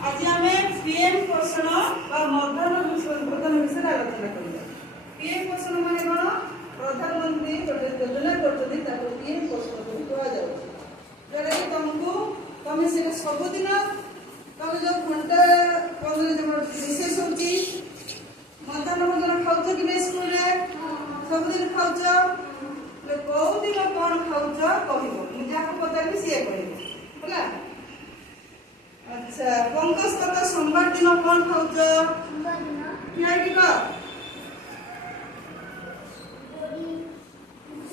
आज आमे पीएम पोषण व मध्याह्न भोजन विषय आलोचना करिया। पीएम पोषण माने कोन? प्रधानमंत्री योजना करछथि ताको पीएम पोषण को कुआ जाउ। जरे तुमको तुम से सब दिन तुम जो घंटा 15 जन विशेष होती मध्याह्न भोजन खाउछ कि नै स्कूल रे? सब दिन खाउछ। ले को दिन कोन खाउछ कहिबो। मुझे को पता भी से कहिबो। होला? अच्छा पंकज कत सोमवार दिन कोन खाउछ? सोमवार दिन क्या की का?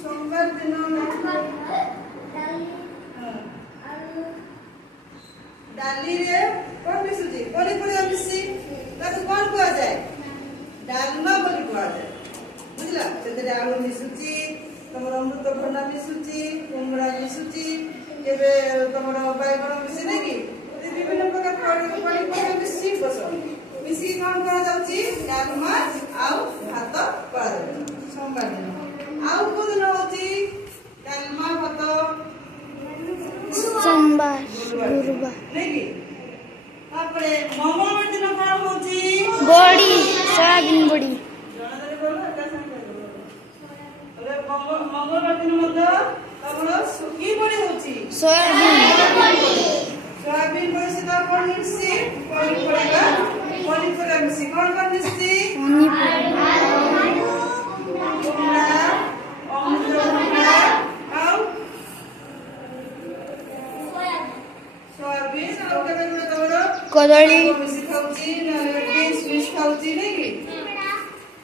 सोमवार दिन डाली रे कोन मिसुची कोनी कोनी मिसी ताको कोन कुआ जाय? डालमा बोली कुआ जाय। बुझला? सेते आलू मिसुची तमर अमृत भंडा मिसुची कुमड़ा मिसुची केबे तमर बायगण मिसे नै की विभिन्न प्रकार पड़ी मिसी मिसी कौन करा जाउची? डालमा आउ भात करा जाउची सोमवार दिन। आउ को दिन होची डालमा भात सोमवार गुरुवार नै की। तापरे मंगलवार दिन कोन होची? बड़ी सोयाबीन बड़ी जणादरे बोल एटा संगे बोल। अरे मंगलवार दिन मत तमरो सुकी बड़ी होची सोयाबीन सोयाबीन परिस्थिति कोन मिसी पनीर मिसी कोन कोन मिसी सोयाबीन और केते तमरो कदली मिसी खाउची ना बीन्स मिस खाउची नै की।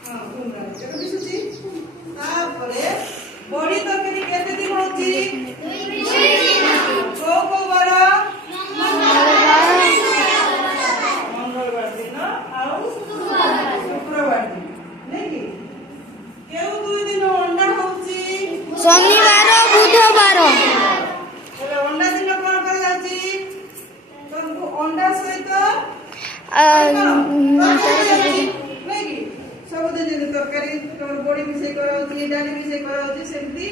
हां कुमड़ा केते मिसुची। तापरे बड़ी तरकारी केते दिन होची? को बारा मंगलवार दिन आउ शुक्रवार दिन नै की। केउ दुई दिन अंडा होची? शनिवार बुधवार तबे अंडा दिन कोन कर जाची? तुमको अंडा सहित नै की सब दिन तरकारी तोर बड़ी मिसे कराउची डाली मिसे कराउची सेमती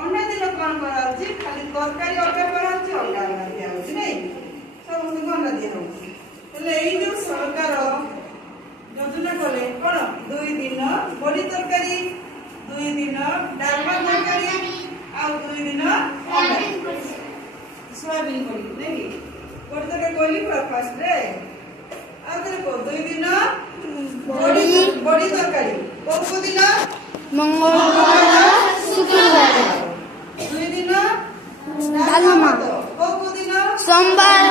अंडा दिन कोन कराउची? खाली तरकारी अल्गा कराउची अंडा अलगा दिया होची नै सब दिन अंडा दिया होची। तले एई जो सरकार योजना कले कोन दुई दिन बड़ी तरकारी दुई दिन डालमा तरकारी आ दुई दिन अंडा सोयाबीन बड़ी नै की। बड़ी तरकारी कोली पूरा फास्ट रे आ तेरे को दुई दिन बड़ी तरकारी को दिन मंगलवार शुक्रवार दुई दिन डालमा को दिन सोमवार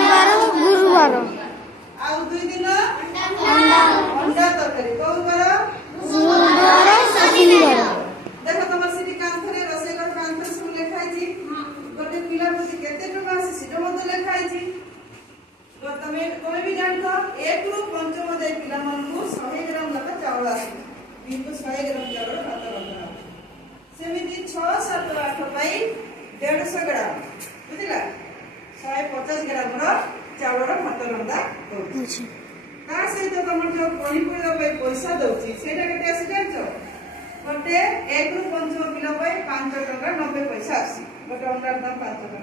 गुरुवार आ दुई दिन अंडा तरकारी को बार बुधवार शनिवार। देखो तमर सिटी कांथरे रसेगर कांथरे सब लेखाई छी गोटे पिला प्रति केते टका आसी सिटो मते लेखाई छी। तो तमे भी जानतो 1 रु 5 मध्ये पिला मनकु 100 ग्राम लका चावल आसी बिल्कुल 100 ग्राम चावल भात रंधा सेमिति 6 7 8 पाई 150 ग्राम बुझिला 150 ग्राम रो चावल रो भात रंधा होची। ता सहित तमर जो पनी पड़ो पे पैसा दउची सेटा केते आसी जानछो? गोटे 1 रु 5 किलो पे 5 टका 90 पैसा आसी। गोटे अंडा दाम 5 टका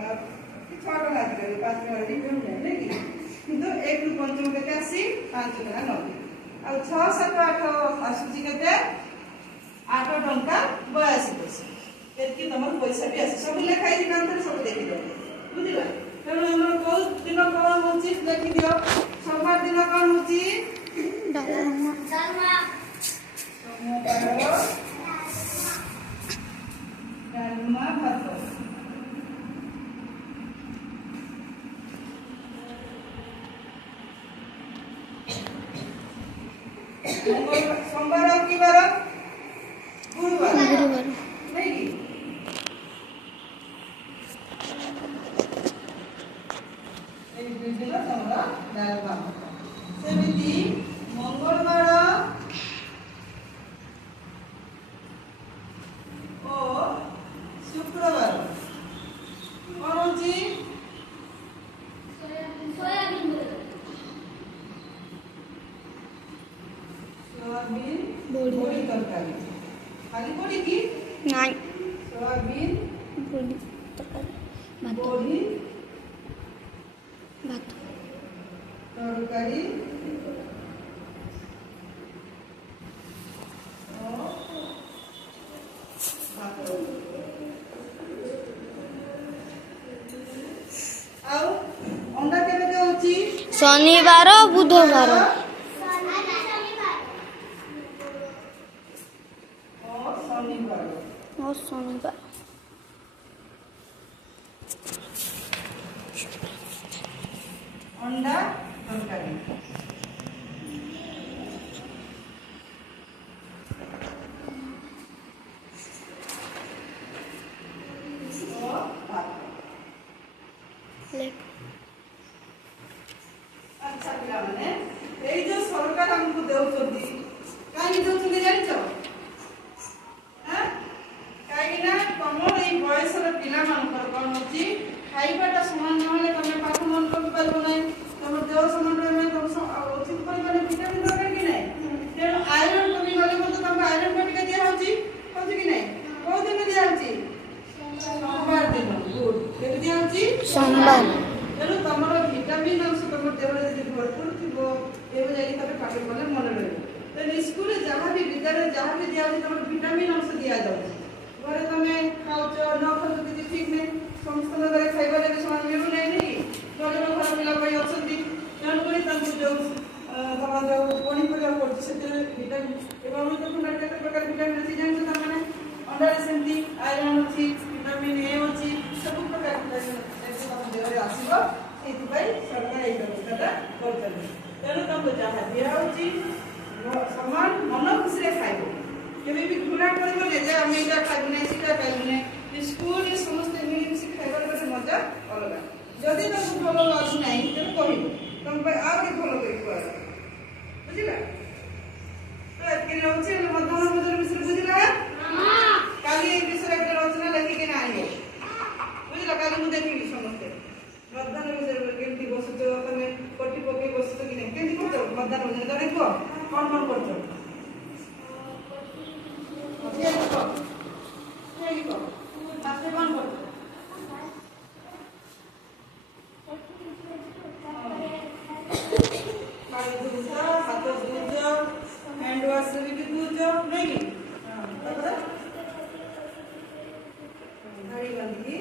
6 टका आसी 5 टका डिफरेंट नै की। किंतु 1 रु 5 केते आसी 5 टका 90 आ 6 7 8 आसी केते 8 टका 82 पैसा एतकी तमर पैसा भी आसी सब लेखाई दिन अंतर सब देखि दो बुझिला। तेणु हमर को दिन कोन होची देखि दियो। सोमवार दिन कोन होची? डालमा डालमा भात सोमवार की बार गुरुवार नै की। ए दुई दिन तमरा डालमा सेमिति मंगलवार ओ शुक्रवार कोन होची? सोयाबीन बड़ी तरकारी खाली बड़ी की नहीं सोयाबीन बड़ी तरकारी बड़ी भात तोर ତରକାରୀ ଓ ଭାତ। ଆଉ ଅଣ୍ଡା କେବେ ଦଉଛି? ଶନିବାର ବୁଧବାର ଓ ଶନିବାର। ଅଣ୍ଡା ତରକାରୀ। अच्छा पिलाने एई जो सरकार हमको देउछंती काई देउछंती जानिछ हां काई ना तमर एई बयसर पिला मानकर कोन होची खाइबाटा समान नहले तमे पाठ मन कर पारबो नै तमर देह समान रहमे तम उचित परिमाण विटामिन दरकार कि नै तेनो आयरन कमी गले मत तम आयरन बटिका दिया होची कि नै को दिन दिया होची सोमवार दिन गुड केबे दिया होची सोमवार। तेणु तुम भिटामिन अंश तुम देह भरपूर थी एवं जाए तुम पाठ कले मन रही स्कूल जहाँ भी विद्यालय जहाँ भी दिया तुम भिटामिन अंश दि जाए घर तुम खाऊ न खाऊ किसी ठीक नहीं समस्त घर खाइबा समान मिलू ना घर घर पिला अच्छा तेणुक जो तुम जो पनीपरिया भिटामिन एवं केते प्रकार भिटामिन अच्छी जानते मैंने अंडारे सेमती आयरन अच्छी भिटामिन ए अच्छी सब प्रकार भिटामिन देहरे आसो से सरकार ये व्यवस्था तेणु तुमको जहाँ दिखाई समान मन खुशी खाइब केवे भी घृणा कर आम यहाँ खाइबू ना सीटा खाइबू ना स्कूल समस्त मिलमिशी खाइबार गोटे मजा अलग जदि तुमको भल लगू ना तेज कह तुम आगे भल कर बुझला तो एत रोचे मध्याह्न भोजन विषय बुझला काली विषय एक रचना लिखिक आनब बुझला काली मुझे देखी समस्ते मध्याह्न भोजन केमती बसुच तुम कटी पकई बसुच कि नहीं केमती कर मध्याह्न भोजन जन कह कौन कौन कर हाथ धुज हैंड वाश भी धुज नहीं धाड़ी बांधिकी